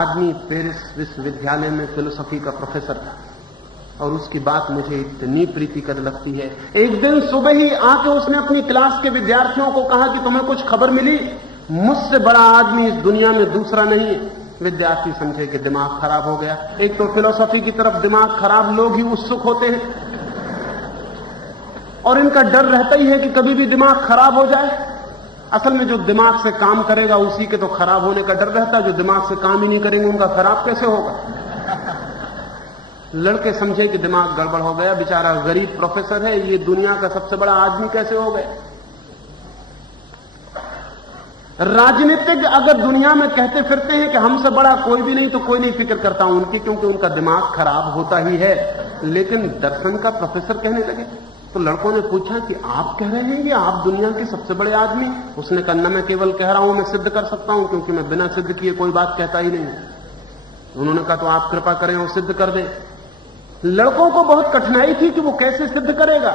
आदमी पेरिस विश्वविद्यालय में फिलोसॉफी का प्रोफेसर था और उसकी बात मुझे इतनी प्रीतिकर लगती है। एक दिन सुबह ही आके उसने अपनी क्लास के विद्यार्थियों को कहा कि तुम्हें कुछ खबर मिली? मुझसे बड़ा आदमी इस दुनिया में दूसरा नहीं है। विद्यार्थी समझे कि दिमाग खराब हो गया। एक तो फिलोसॉफी की तरफ दिमाग खराब लोग ही उत्सुक होते हैं और इनका डर रहता ही है कि कभी भी दिमाग खराब हो जाए। असल में जो दिमाग से काम करेगा उसी के तो खराब होने का डर रहता है। जो दिमाग से काम ही नहीं करेंगे उनका खराब कैसे होगा? लड़के समझे कि दिमाग गड़बड़ हो गया, बेचारा गरीब प्रोफेसर है, ये दुनिया का सबसे बड़ा आदमी कैसे हो गया? राजनीतिज्ञ अगर दुनिया में कहते फिरते हैं कि हमसे बड़ा कोई भी नहीं, तो कोई नहीं फिक्र करता उनकी, क्योंकि उनका दिमाग खराब होता ही है। लेकिन दर्शन का प्रोफेसर कहने लगे तो लड़कों ने पूछा कि आप कह रहे हैं कि आप दुनिया के सबसे बड़े आदमी? उसने कहा, न मैं केवल कह रहा हूं, मैं सिद्ध कर सकता हूं, क्योंकि मैं बिना सिद्ध किए कोई बात कहता ही नहीं। उन्होंने कहा, तो आप कृपा करें और सिद्ध कर दें। लड़कों को बहुत कठिनाई थी कि वो कैसे सिद्ध करेगा,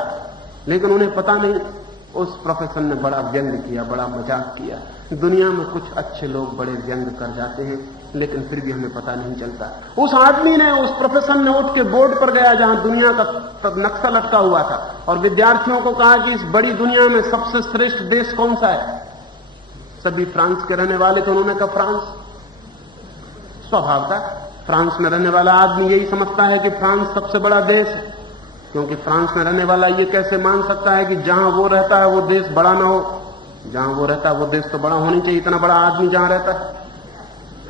लेकिन उन्हें पता नहीं। उस प्रोफेसर ने बड़ा व्यंग किया, बड़ा मजाक किया। दुनिया में कुछ अच्छे लोग बड़े व्यंग कर जाते हैं, लेकिन फिर भी हमें पता नहीं चलता। उस आदमी ने, उस प्रोफेसर ने उठ के बोर्ड पर गया जहां दुनिया का नक्शा लटका हुआ था और विद्यार्थियों को कहा कि इस बड़ी दुनिया में सबसे श्रेष्ठ देश कौन सा है? सभी फ्रांस के रहने वाले थे। उन्होंने कहा, फ्रांस। स्वभाव था, फ्रांस में रहने वाला आदमी यही समझता है कि फ्रांस सबसे बड़ा देश है, क्योंकि फ्रांस में रहने वाला ये कैसे मान सकता है कि जहां वो रहता है वो देश बड़ा ना हो? जहां वो रहता है वो देश तो बड़ा होनी चाहिए, इतना बड़ा आदमी जहां रहता है।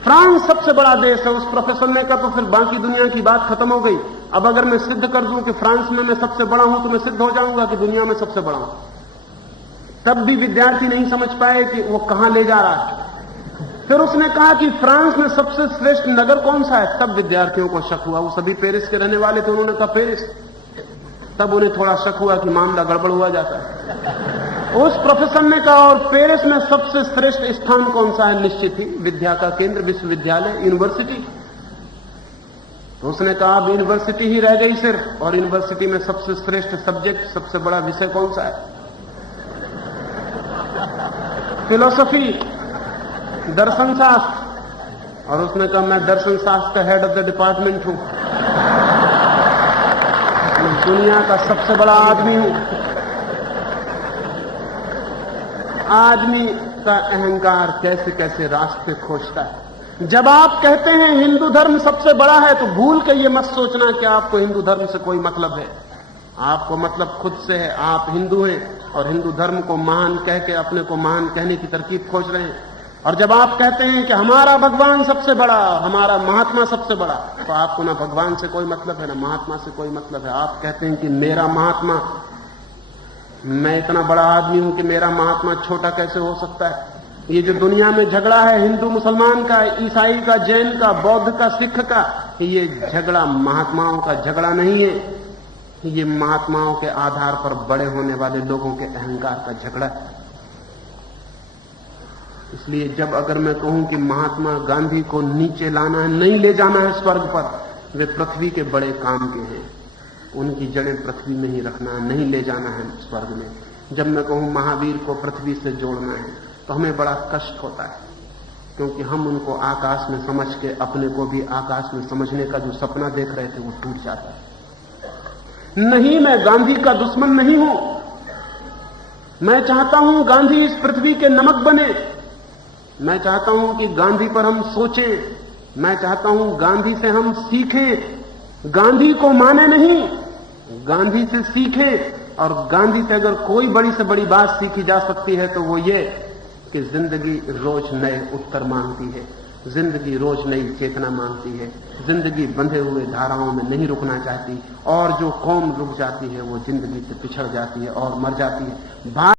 फ्रांस सबसे बड़ा देश है। उस प्रोफेसर ने कहा, तो फिर बाकी दुनिया की बात खत्म हो गई। अब अगर मैं सिद्ध कर दूं कि फ्रांस में मैं सबसे बड़ा हूं, तो मैं सिद्ध हो जाऊंगा कि दुनिया में सबसे बड़ा हूं। तब भी विद्यार्थी नहीं समझ पाए कि वो कहां ले जा रहा है। फिर उसने कहा कि फ्रांस में सबसे श्रेष्ठ नगर कौन सा है? तब विद्यार्थियों को शक हुआ। वो सभी पेरिस के रहने वाले थे। उन्होंने कहा, पेरिस। तब उन्हें थोड़ा शक हुआ कि मामला गड़बड़ हुआ जाता है। उस प्रोफेसर ने कहा, और पेरिस में सबसे श्रेष्ठ स्थान कौन सा है? निश्चित ही विद्या का केंद्र, विश्वविद्यालय, यूनिवर्सिटी। तो उसने कहा, अब यूनिवर्सिटी ही रह गई सिर्फ, और यूनिवर्सिटी में सबसे श्रेष्ठ सब्जेक्ट, सबसे बड़ा विषय कौन सा है? फिलोसफी, दर्शन शास्त्र। और उसने कहा, मैं दर्शन शास्त्र का हेड ऑफ द डिपार्टमेंट हूं, दुनिया का सबसे बड़ा आदमी हूं। आदमी का अहंकार कैसे कैसे रास्ते खोजता है। जब आप कहते हैं हिंदू धर्म सबसे बड़ा है, तो भूल के ये मत सोचना कि आपको हिंदू धर्म से कोई मतलब है। आपको मतलब खुद से है। आप हिंदू हैं और हिंदू धर्म को महान कह के अपने को महान कहने की तरकीब खोज रहे हैं। और जब आप कहते हैं कि हमारा भगवान सबसे बड़ा, हमारा महात्मा सबसे बड़ा, तो आपको ना भगवान से कोई मतलब है, ना महात्मा से कोई मतलब है। आप कहते हैं कि मेरा महात्मा, मैं इतना बड़ा आदमी हूं कि मेरा महात्मा छोटा कैसे हो सकता है? ये जो दुनिया में झगड़ा है हिंदू मुसलमान का, ईसाई का, जैन का, बौद्ध का, सिख का, ये झगड़ा महात्माओं का झगड़ा नहीं है। ये महात्माओं के आधार पर बड़े होने वाले लोगों के अहंकार का झगड़ा है। इसलिए जब अगर मैं कहूं कि महात्मा गांधी को नीचे लाना है, नहीं ले जाना है स्वर्ग पर, वे पृथ्वी के बड़े काम के हैं। उनकी जड़ें पृथ्वी में ही रखना है, नहीं ले जाना है स्वर्ग में। जब मैं कहूं महावीर को पृथ्वी से जोड़ना है, तो हमें बड़ा कष्ट होता है, क्योंकि हम उनको आकाश में समझ के अपने को भी आकाश में समझने का जो सपना देख रहे थे वो टूट जाता है। नहीं, मैं गांधी का दुश्मन नहीं हूं। मैं चाहता हूं गांधी इस पृथ्वी के नमक बने। मैं चाहता हूं कि गांधी पर हम सोचें। मैं चाहता हूं गांधी से हम सीखें। गांधी को माने नहीं, गांधी से सीखें। और गांधी से अगर कोई बड़ी से बड़ी बात सीखी जा सकती है तो वो ये कि जिंदगी रोज नए उत्तर मांगती है, जिंदगी रोज नई चेतना मांगती है। जिंदगी बंधे हुए धाराओं में नहीं रुकना चाहती, और जो कौम रुक जाती है वो जिंदगी से पिछड़ जाती है और मर जाती है।